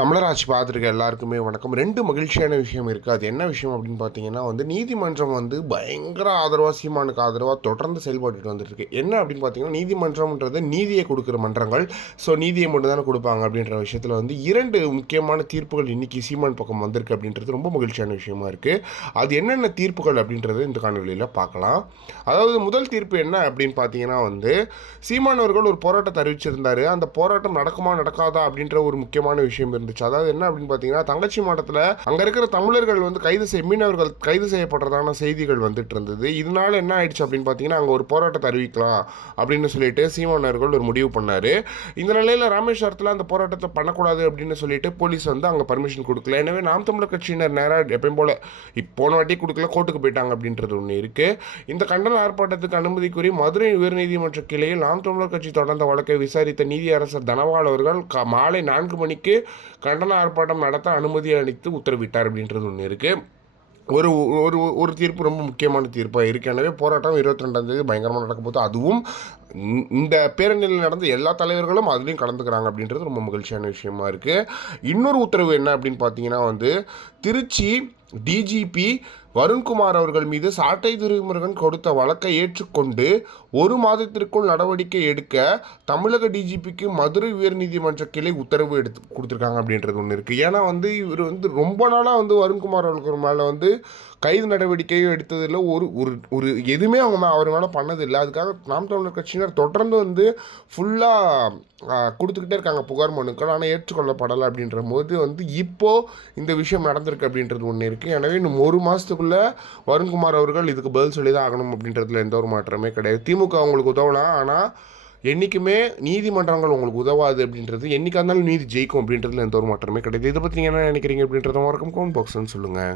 தமிழராட்சி பார்த்துருக்க எல்லாருக்குமே வணக்கம். ரெண்டு மகிழ்ச்சியான விஷயம் இருக்குது அது என்ன விஷயம் அப்படின்னு பார்த்தீங்கன்னா வந்து நீதிமன்றம் வந்து பயங்கர ஆதரவாக சீமானுக்கு ஆதரவாக தொடர்ந்து செயல்பட்டுட்டு வந்துட்டு என்ன அப்படின்னு பார்த்தீங்கன்னா நீதிமன்றம்ன்றது நீதியை கொடுக்குற மன்றங்கள். ஸோ நீதியை மட்டும் தானே கொடுப்பாங்க அப்படின்ற விஷயத்தில் வந்து இரண்டு முக்கியமான தீர்ப்புகள் இன்னைக்கு சீமான் பக்கம் வந்திருக்கு அப்படின்றது ரொம்ப மகிழ்ச்சியான விஷயமா இருக்குது அது என்னென்ன தீர்ப்புகள் அப்படின்றது இந்த காணொலியில் பார்க்கலாம். அதாவது முதல் தீர்ப்பு என்ன அப்படின்னு பார்த்தீங்கன்னா வந்து சீமானவர்கள் ஒரு போராட்டத்தை அறிவிச்சிருந்தார். அந்த போராட்டம் நடக்குமா நடக்காதா அப்படின்ற ஒரு முக்கியமான விஷயம் இருந்து வந்துச்சு அதாவது என்ன அப்படின்னு பார்த்தீங்கன்னா தங்கச்சி மாவட்டத்தில் அங்கே இருக்கிற தமிழர்கள் வந்து கைது செய் மீனவர்கள் கைது செய்யப்படுறதான செய்திகள் வந்துட்டு இருந்தது. இதனால என்ன ஆயிடுச்சு அப்படின்னு பார்த்தீங்கன்னா அங்கே ஒரு போராட்டத்தை அறிவிக்கலாம் அப்படின்னு சொல்லிட்டு சீமானவர்கள் ஒரு முடிவு பண்ணார். இந்த நிலையில் ராமேஸ்வரத்தில் அந்த போராட்டத்தை பண்ணக்கூடாது அப்படின்னு சொல்லிட்டு போலீஸ் வந்து அங்கே பர்மிஷன் கொடுக்கல. எனவே நாம் தமிழர் கட்சியினர் நேராக எப்பயும் போல இப்போ போன வாட்டி கொடுக்கல கோர்ட்டுக்கு போயிட்டாங்க அப்படின்றது ஒன்று இருக்குது இந்த கண்டன ஆர்ப்பாட்டத்துக்கு அனுமதி கோரி மதுரை உயர்நீதிமன்ற கிளையில் நாம் தமிழர் கட்சி தொடர்ந்த வழக்கை விசாரித்த நீதியரசர் தனவால் அவர்கள் க- மாலை நான்கு மணிக்கு கண்டன ஆர்ப்பாட்டம் நடத்த அனுமதி அளித்து உத்தரவிட்டார் அப்படின்றது ஒன்று இருக்குது ஒரு ஒரு ஒரு தீர்ப்பு ரொம்ப முக்கியமான தீர்ப்பாக இருக்குது எனவே போராட்டம் இருபத்தி ரெண்டாம் தேதி பயங்கரமாக நடக்க போது அதுவும் இந்த- இந்த பேரணியில் நடந்த எல்லா தலைவர்களும் அதுலேயும் கலந்துக்கிறாங்க அப்படின்றது ரொம்ப மகிழ்ச்சியான விஷயமா இருக்குது இன்னொரு உத்தரவு என்ன அப்படின்னு பார்த்தீங்கன்னா வந்து திருச்சி டிஜிபி வருண்குமார் அவர்கள் மீது சாட்டை துரைமுருகன் கொடுத்த வழக்கை ஏற்றுக்கொண்டு ஒரு மாதத்திற்குள் நடவடிக்கை எடுக்க தமிழக டிஜிபிக்கு மதுரை உயர்நீதிமன்ற கிளை உத்தரவு எடுத்து கொடுத்துருக்காங்க அப்படின்றது ஒன்று இருக்குது ஏன்னா வந்து இவர் வந்து ரொம்ப நாளாக வந்து வருண்குமார் அவர்கள் மேலே வந்து கைது நடவடிக்கையும் எடுத்ததில்லை. ஒரு ஒரு ஒரு எதுவுமே அவங்க அவர் மேலே பண்ணதில்லை. அதுக்காக நாம் தமிழர் கட்சியினர் தொடர்ந்து வந்து ஃபுல்லாக கொடுத்துக்கிட்டே இருக்காங்க புகார் மனுக்கள். ஆனால் ஏற்றுக்கொள்ளப்படலை அப்படின்ற போது வந்து இப்போது இந்த விஷயம் நடந்திருக்கு அப்படின்றது ஒன்று இருக்குது எனவே இன்னும் ஒரு மாதத்துக்கு மாதத்துக்குள்ளே வருண்குமார் அவர்கள் இதுக்கு பதில் சொல்லி தான் ஆகணும் அப்படின்றதுல எந்த ஒரு மாற்றமே கிடையாது. திமுக அவங்களுக்கு உதவலாம் ஆனால் என்றைக்குமே நீதிமன்றங்கள் உங்களுக்கு உதவாது அப்படின்றது என்னைக்கா இருந்தாலும் நீதி ஜெயிக்கும் அப்படின்றதுல எந்த ஒரு மாற்றமே கிடையாது. இதை பற்றி நீங்கள் என்ன நினைக்கிறீங்க அப்படின்றத மறக்கும் கவுண்ட் பாக்ஸ்ன்னு சொல்லுங்கள்